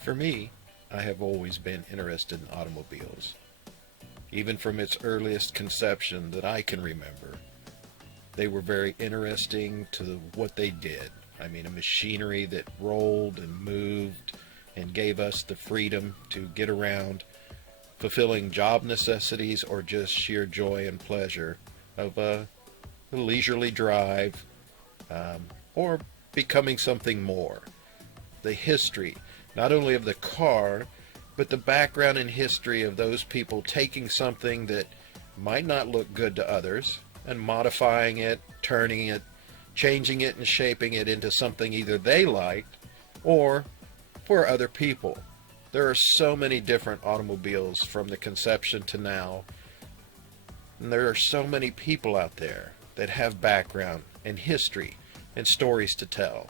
For me, I have always been interested in automobiles. Even from its earliest conception that I can remember, they were very interesting to what they did. I mean, a machinery that rolled and moved and gave us the freedom to get around, fulfilling job necessities or just sheer joy and pleasure of a leisurely drive, or becoming something more. The history, not only of the car, but the background and history of those people taking something that might not look good to others and modifying it, turning it, changing it and shaping it into something either they liked or for other people. There are so many different automobiles from the conception to now, and there are so many people out there that have background and history and stories to tell.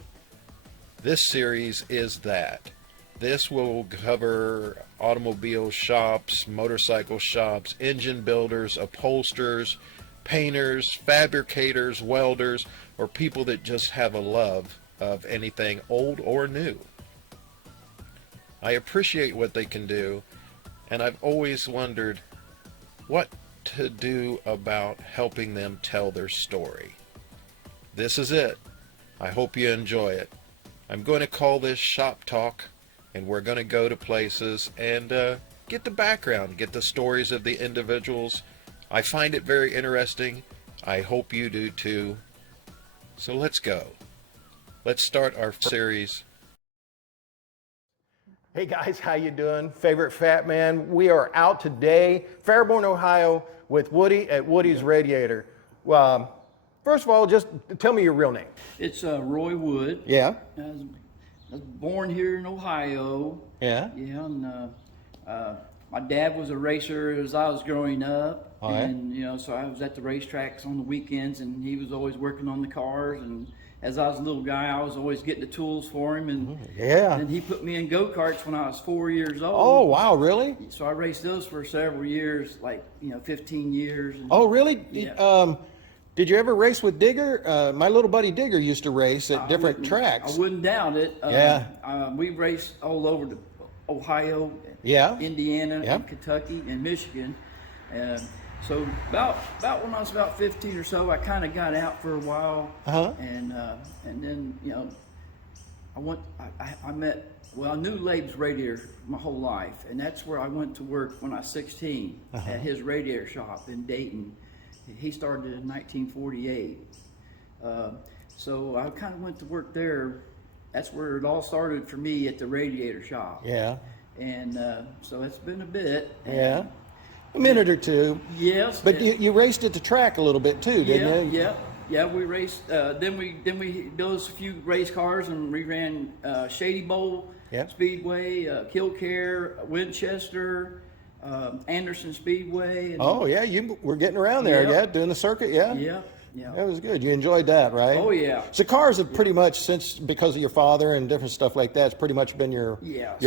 This series is that. This will cover automobile shops, motorcycle shops, engine builders, upholsterers, painters, fabricators, welders, or people that just have a love of anything old or new. I appreciate what they can do, and I've always wondered what to do about helping them tell their story. This is it. I hope you enjoy it. I'm going to call this Shop Talk, and we're going to go to places and get the background, get the stories of the individuals. I find it very interesting. I hope you do too. So let's go. Let's start our series. Hey guys, how you doing? Favorite Fat Man. We are out today, Fairborn, Ohio, with Woody at Woody's Radiator. First of all, just tell me your real name. It's Roy Wood. Yeah. I was born here in Ohio. Yeah. Yeah, and my dad was a racer as I was growing up. All right. And, you know, so I was at the racetracks on the weekends, and he was always working on the cars. And as I was a little guy, I was always getting the tools for him. And Yeah. and he put me in go-karts when I was 4 years old. Oh, wow, really? So I raced those for several years, like, 15 years. And, Oh, really? Yeah. Did you ever race with Digger? My little buddy Digger used to race at different tracks. I wouldn't doubt it. Yeah. We raced all over Ohio, Yeah. Indiana, Yeah. and Kentucky, and Michigan. So about when I was about 15 or so, I kind of got out for a while. Uh-huh. And then I knew Labe's Radiator my whole life, and that's where I went to work when I was 16 at his radiator shop in Dayton. He started in 1948. So I kind of went to work there. That's where it all started for me, at the radiator shop. Yeah. And so it's been a bit. Yeah. A minute or two. Yes. But you raced at the track a little bit too, didn't you? Yeah. We raced. Then we built us a few race cars, and we ran Shady Bowl Speedway, Killcare, Winchester, Anderson Speedway. And, Oh yeah, you were getting around there, Yeah. doing the circuit, yeah. Yeah. That was good. You enjoyed that, right? Oh yeah. So cars have pretty much, because of your father and different stuff like that, it's pretty much been your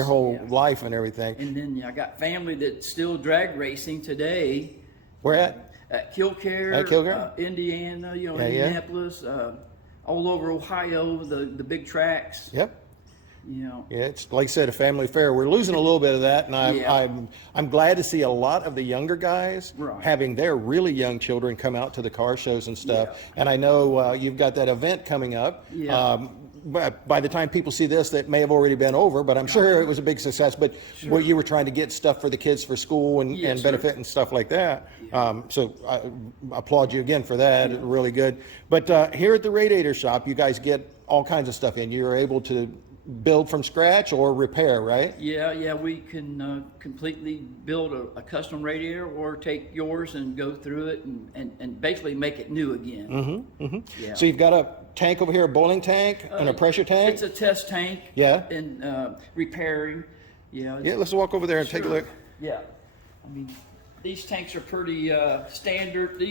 whole life and everything. And then I got family that's still drag racing today. Where at? At Killcare, At Killcare? Indiana, Indianapolis, all over Ohio, the big tracks. Yep. Yeah, it's like I said, a family affair. We're losing a little bit of that, and Yeah. I'm glad to see a lot of the younger guys Right. having their really young children come out to the car shows and stuff. Yeah. And I know you've got that event coming up. Yeah. But by the time people see this, that may have already been over, but I'm sure it was a big success. But where you were trying to get stuff for the kids for school and Yes, sir. benefit and stuff like that. So I applaud you again for that. Really good. But here at the Radiator Shop, you guys get all kinds of stuff in. You're able to build from scratch or repair, right? Yeah, we can completely build a custom radiator, or take yours and go through it and basically make it new again. Yeah. So you've got a tank over here, a boiling tank and a pressure tank? It's a test tank. Yeah. And repairing. Yeah. Yeah, let's walk over there and take a look. Yeah. I mean, these tanks are pretty standard.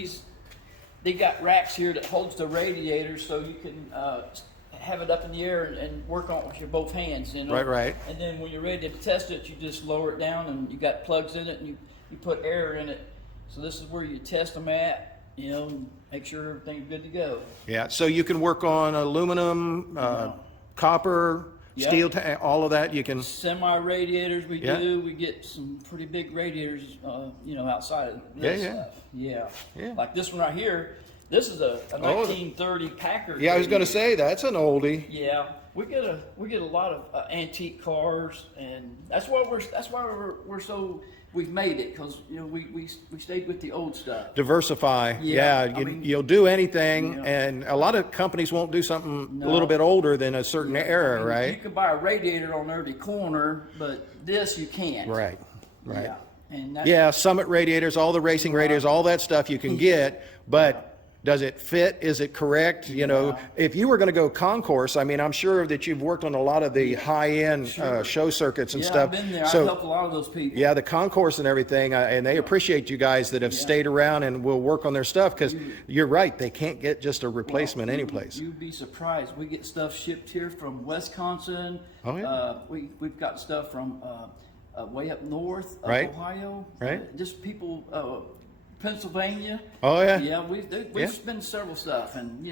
They got racks here that holds the radiator, so you can have it up in the air and work on it with your both hands, Right. And then when you're ready to test it, you just lower it down, and you got plugs in it, and you put air in it. So this is where you test them at, and make sure everything's good to go. Yeah, so you can work on aluminum, copper, Yeah. steel, all of that, you can, Semi radiators we Yeah. do. We get some pretty big radiators, outside of this Yeah, yeah. stuff. Yeah. Yeah. Like this one right here. This is a 1930 Packard. yeah, I was gonna radiator. say, that's an oldie. Yeah, we get a lot of antique cars, and that's why we're so we've made it, because we stayed with the old stuff. Diversify, Yeah, yeah, I mean, you'll do anything, yeah. and a lot of companies won't do something a No. little bit older than a certain era, I mean, right? You can buy a radiator on every corner, but this you can't. Right, right. Yeah, and that's, Yeah, Summit radiators, all the racing radiators, all that stuff you can get, but does it fit? Is it correct? Yeah. If you were going to go concourse, I mean, I'm sure that you've worked on a lot of the high-end show circuits and Yeah, stuff. I've been there. I've So, helped a lot of those people. yeah, the concourse and everything, and they appreciate you guys that have stayed around and will work on their stuff, because you're right, they can't get just a replacement anyplace. You'd be surprised. We get stuff shipped here from Wisconsin. Oh, yeah. We've got stuff from way up north of Right. Ohio. Right. Just people, Pennsylvania. Oh, yeah. Yeah, we've Yeah. been several stuff, and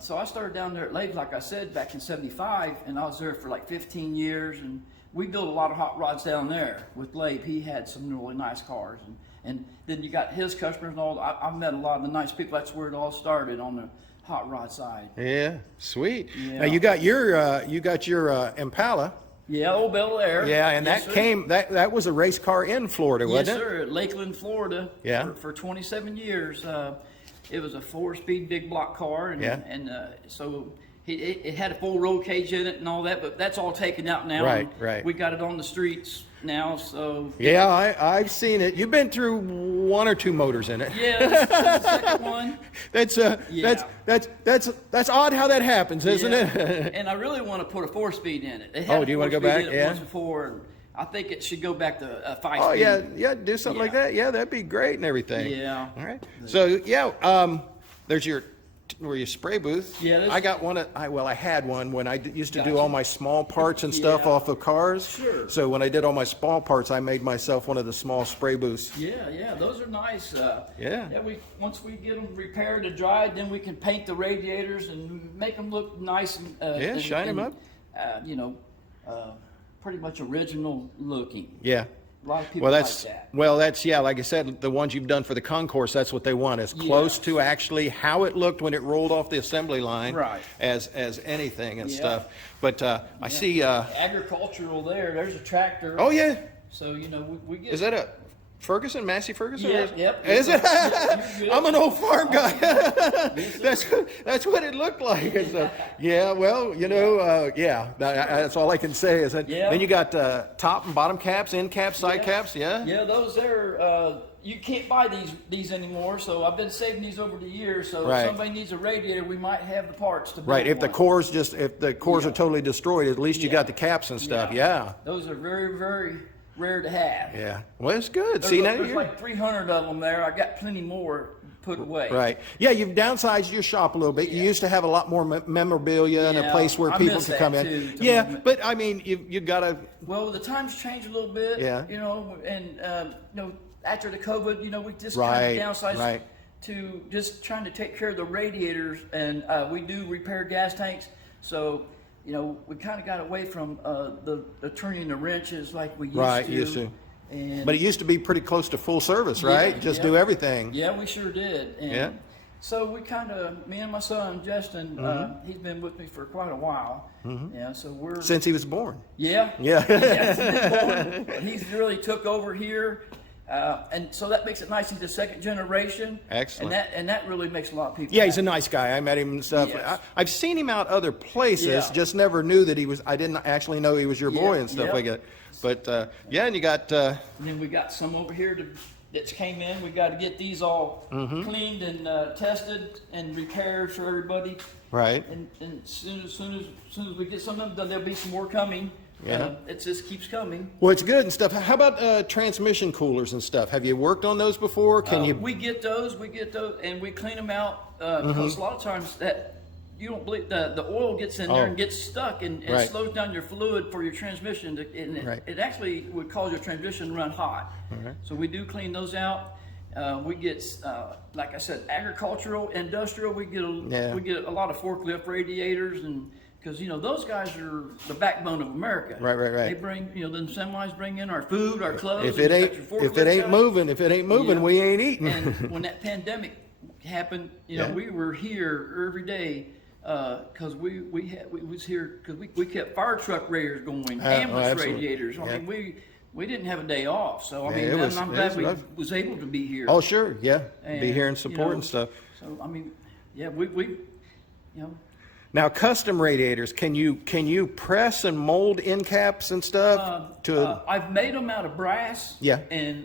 so I started down there at Labes, like I said, back in '75, and I was there for like 15 years, and we built a lot of hot rods down there with Labe. He had some really nice cars, and then you got his customers and all. I met a lot of the nice people. That's where it all started, on the hot rod side. Yeah, sweet. Yeah. Now, you got your Impala. Yeah, old Bel Air. Yeah, and Yes, that sir. came, that was a race car in Florida, Yes, wasn't it? sir. At Lakeland, Florida. Yeah. For 27 years. It was a 4-speed big block car, and Yeah. So it had a full roll cage in it and all that, but that's all taken out now. Right, and right. We got it on the streets now, so. Yeah, I've seen it. You've been through one or two motors in it. Yeah, this is the second one. That's Yeah. that's odd how that happens, isn't Yeah. it? And I really want to put a 4-speed in it. It Oh, had do you a wanna go 4-speed back? in it Yeah. Once before, and I think it should go back to a 5-speed. Oh yeah, do something like Yeah. that. Yeah, that'd be great and everything. Yeah. All right. So there's your spray booth. Yeah, this- I got one. I had one when I used to do Gotcha. all my small parts and stuff Yeah. off of cars. Sure. So when I did all my small parts, I made myself one of the small spray booths. Yeah, those are nice. Yeah. Once we get them repaired and dried, then we can paint the radiators and make them look nice and Yeah, shine 'em up. Pretty much original looking. Yeah. A lot of people Well, like that. like I said, the ones you've done for the concourse, that's what they want, as close Yes. to actually how it looked when it rolled off the assembly line, Right. as anything and Yeah. stuff. But I see. Agricultural there's a tractor. Oh yeah, So we get. is that a Ferguson, Massey Ferguson? Yeah, Or yep. Is it? You're good. I'm an old farm guy. Yes, sir. that's what it looked like. And so, yeah, well, that's all I can say is that. Yeah. Then you got top and bottom caps, end caps, side Yeah. caps. Yeah. Yeah, those there. You can't buy these anymore. So I've been saving these over the years. So Right. if somebody needs a radiator, we might have the parts to build Right. If the one. cores are totally destroyed, at least you Yeah. got the caps and stuff. Yeah. Those are very, very rare to have. Yeah. Well, it's good. There's, See now there's you're like 300 of them there. I got plenty more put away. right. Yeah, you've downsized your shop a little bit. You Yeah. used to have a lot more memorabilia and a Yeah, place where I people miss could that come in. too, to Yeah, movement. but I mean, you got to. Well, the times changed a little bit. Yeah. And after the COVID, we just Right, kind of downsized right. to just trying to take care of the radiators, and we do repair gas tanks. So, we kind of got away from the turning the wrenches like we used to. And But it used to be pretty close to full service, right? Yeah, Just yeah. do everything. Yeah, we sure did. And Yeah. So me and my son Justin, Mm-hmm. he's been with me for quite a while. Yeah, so we're Since he was born. yeah. Yeah. But he's really took over here, and so that makes it nice. He's the second generation. Excellent. And that really makes a lot of people. Yeah, he's a happy. nice guy. I met him and stuff. Yes. I've seen him out other places, Yeah. just never knew that he was. I didn't actually know he was your boy Yeah, and stuff yep. like that. But and you got. And then we got some over here that's came in. We got to get these all Mm-hmm. cleaned and tested and repaired for everybody. Right. And as soon as we get some of them done, there'll be some more coming. Yeah. It just keeps coming. Well, it's good and stuff. How about transmission coolers and stuff? Have you worked on those before? Can you? We get those, and we clean them out Mm-hmm. because a lot of times that you don't believe the oil gets in there Oh. and gets stuck and Right. slows down your fluid for your transmission. And Right. it actually would cause your transmission to run hot. right. So we do clean those out. We get, like I said, agricultural, industrial. We get Yeah. a lot of forklift radiators and because those guys are the backbone of America. Right. They bring, them semis bring in our food, our clothes. If it ain't moving, Yeah. we ain't eating. And when that pandemic happened, we were here every day because we was here because we kept fire truck radiators going, ambulance absolutely. radiators. I mean, we didn't have a day off. So I mean, it was- I'm it glad was we rough. was able to be here. Oh, sure, yeah, be here and you support know, and stuff. So I mean, yeah, we Now, custom radiators, can you press and mold end caps and stuff I've made them out of brass. Yeah. And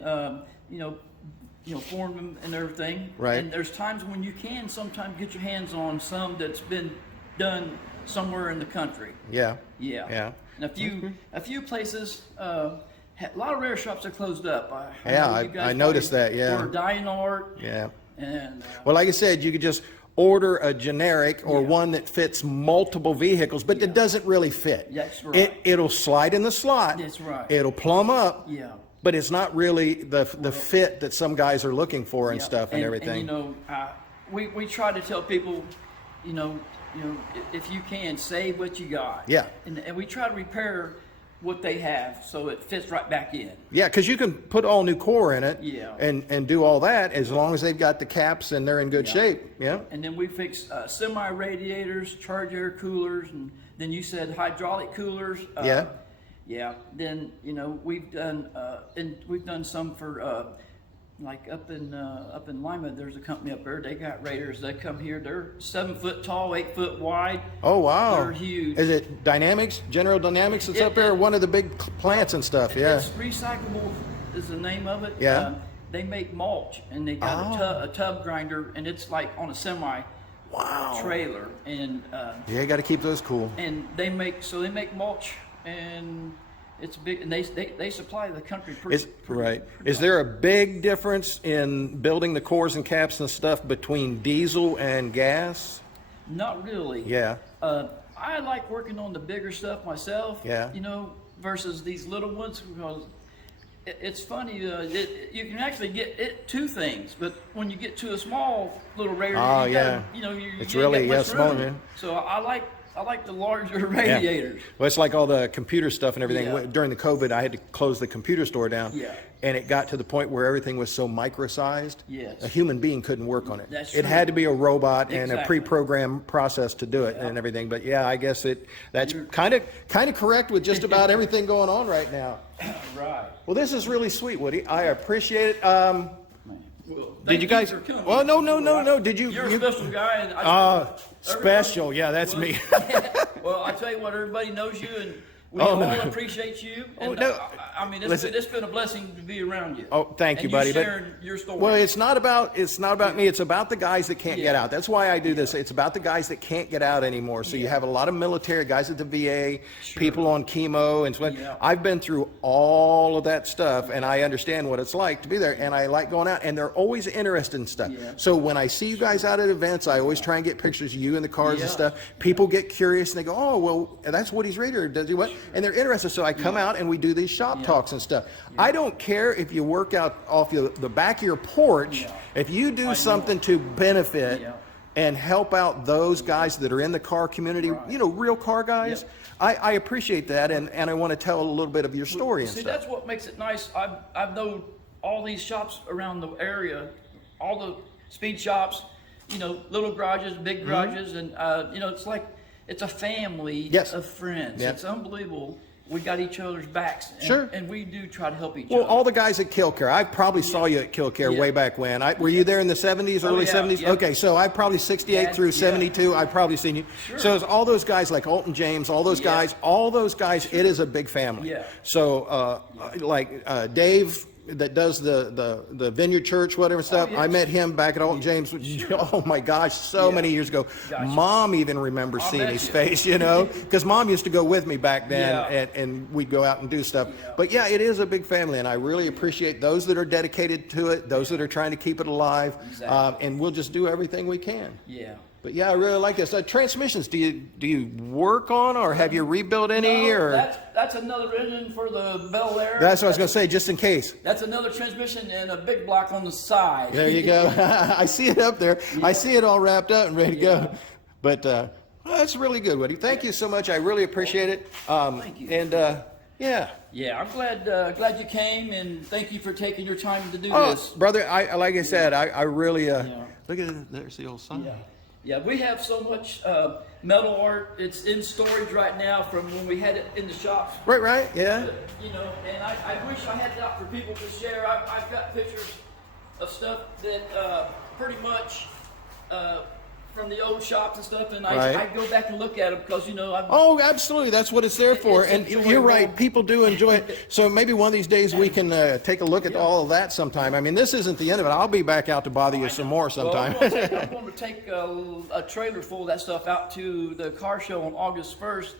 form them and everything. Right. And there's times when you can sometimes get your hands on some that's been done somewhere in the country. Yeah. Yeah. Yeah. And a few places. A lot of rare shops are closed up. I noticed that, yeah. Or Dying Art. Yeah. And Well, like I said, you could just order a generic or one that fits multiple vehicles, but it doesn't really fit. That's right. It'll slide in the slot. That's right. It'll plumb up. Yeah. But it's not really the fit that some guys are looking for and Yeah. stuff and everything. And we try to tell people, if you can, save what you got. Yeah. And we try to repair what they have so it fits right back in. Yeah, because you can put all new core in it. Yeah. And do all that as long as they've got the caps and they're in good shape. Yeah. And then we fix semi radiators, charge air coolers, and then you said hydraulic coolers. Yeah. Yeah. Then we've done some for like up in Lima. There's a company up there. They got radiators. They come here. They're 7 foot tall, 8 foot wide. Oh, wow. They're huge. Is it Dynamics, General Dynamics that's up there? One of the big plants and stuff, yeah. It's recyclable is the name of it. Yeah. They make mulch, and they got a tub grinder, and it's like on a semi trailer. And Yeah, you got to keep those cool. and they make mulch, and it's big, and they supply the country pretty. Is there a big difference in building the cores and caps and stuff between diesel and gas? Not really. Yeah. I like working on the bigger stuff myself. Yeah. Versus these little ones, because it's funny. You can actually get two things, but when you get to a small little radiator, It's you really ain't got much small, room. man. So I like the larger radiators. Well, it's like all the computer stuff and everything. Yeah. During the COVID, I had to close the computer store down. Yeah. And it got to the point where everything was so micro-sized. Yes. A human being couldn't work on it. That's It true. had to be a robot and a Exactly. pre-programmed process to do it and everything. But yeah, I guess that's kind of correct with just about everything going on right now. Right. Well, this is really sweet, Woody. I appreciate it. Well, Did thank you guys? For coming. Well, no. Did you? You're a special guy. And Special. Yeah, that's me. Well, I tell you what, everybody knows you, and we Oh, all no. appreciate you. Oh, And, no. I mean, Listen. it's been a blessing to be around you. Oh, thank you, and buddy. You sharing your story. Well, it's not about me. It's about the guys that can't get out. That's why I do this. It's about the guys that can't get out anymore. So you have a lot of military guys at the VA, people on chemo, and so Yeah. I've been through all of that stuff, and I understand what it's like to be there. And I like going out, and they're always interested in stuff. Yeah. So when I see you guys out at events, I always try and get pictures of you in the cars and Yeah. stuff. People get curious and they go, "Oh, well, that's Woody's Radiator. Does he what?" And they're interested. So I come out and we do these shop talks and stuff. I don't care if you work out off the back of your porch. Yeah. If you do something to benefit Yeah. and help out those guys that are in the car community, real car guys, I appreciate that, and I want to tell a little bit of your story and See, stuff. that's what makes it nice. I've known all these shops around the area, all the speed shops, little garages, big garages, and it's a family Yes. of friends. Yeah. It's unbelievable. We got each other's backs, and, Sure. and we do try to help each Well, other. all the guys at Killcare, I probably saw you at Killcare Yeah. way back when. Were you there in the 70s, early yeah, 70s? yeah. Okay, so I probably 68 Yeah, through yeah. 72, I've probably seen you. Sure. So it's all those guys like Alton James, all those Yeah. guys, it is a big family. Yeah. So Dave that does the Vineyard Church, whatever stuff, yes. I met him back at Alton James, oh my gosh, so many years ago. Gotcha. Mom even remembers I'll seeing bet his you. face, because Mom used to go with me back then, Yeah. and we'd go out and do stuff. Yeah. But yeah, it is a big family, and I really appreciate those that are dedicated to it, those that are trying to keep it alive, Exactly. and we'll just do everything we can. Yeah. But yeah, I really like this. Transmissions, do you work on, or have you rebuilt any? No, Or that's another engine for the Bel Air. that's what I was going to say, just in case. That's another transmission and a big block on the side. There you go. I see it up there. I see it all wrapped up and ready to go. But Well, that's really good, Woody. Thank you so much. I really appreciate it. Thank you. And yeah. Yeah, I'm glad you came, and thank you for taking your time to do Oh, this. brother, I like I said, I really look at it. There's the old sign. Yeah. Yeah, we have so much metal art. It's in storage right now from when we had it in the shops. Right, yeah. You know, and I wish I had it out for people to share. I've got pictures of stuff that pretty much from the old shops and stuff, and Right. I go back and look at them because, you know, Oh, absolutely. That's what it's there for. It's And enjoyable. you're right. People do enjoy it. So maybe one of these days we can take a look at all of that sometime. I mean, this isn't the end of it. I'll be back out to bother you some more sometime. Well, I'm going to take a trailer full of that stuff out to the car show on August 1st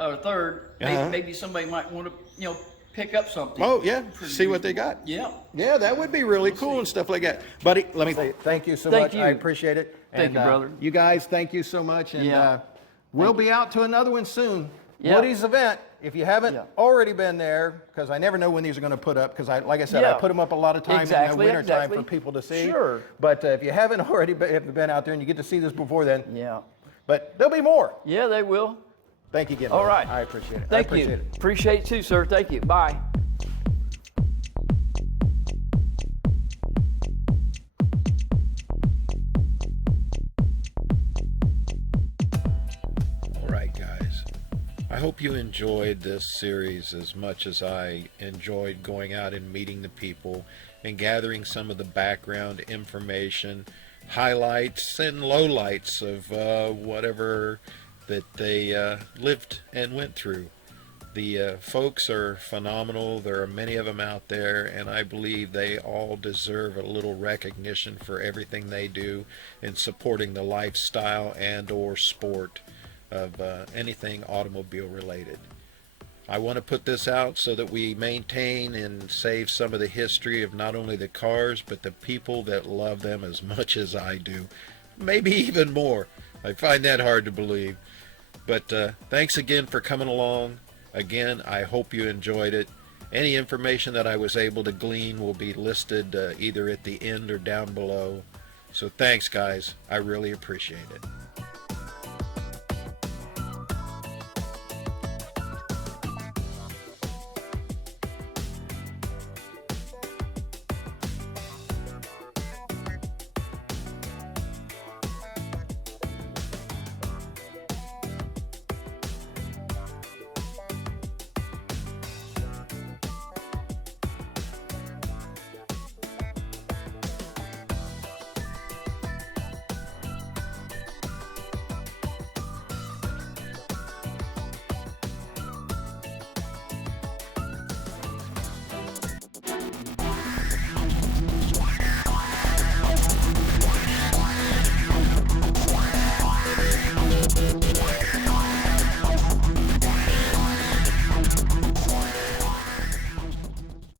or 3rd. Maybe somebody might want to, you know, pick up something. Oh, yeah. See what they got. Yeah. Yeah, that would be really cool and stuff like that. Buddy, let me say thank you so Thank much. you. I appreciate it. Thank And, you, brother. You guys, thank you so much. And Yeah. we'll be out to another one soon. Yeah. Woody's event. If you haven't Yeah. already been there, because I never know when these are going to put up, because like I said, I Yeah. put them up a lot of times in the winter time for people to see. Sure. But if you haven't already been out there and you get to see this before then, Yeah. but there'll be more. Yeah, they will. Thank you again. All brother. right. I appreciate it. I Thank appreciate you. it. Appreciate it too, sir. Thank you. Bye. All right, guys. I hope you enjoyed this series as much as I enjoyed going out and meeting the people and gathering some of the background information, highlights and lowlights of whatever that they lived and went through. The folks are phenomenal. There are many of them out there, and I believe they all deserve a little recognition for everything they do in supporting the lifestyle and or sport of anything automobile related. I want to put this out so that we maintain and save some of the history of not only the cars, but the people that love them as much as I do. Maybe even more. I find that hard to believe. But thanks again for coming along. Again, I hope you enjoyed it. Any information that I was able to glean will be listed either at the end or down below. So thanks, guys. I really appreciate it.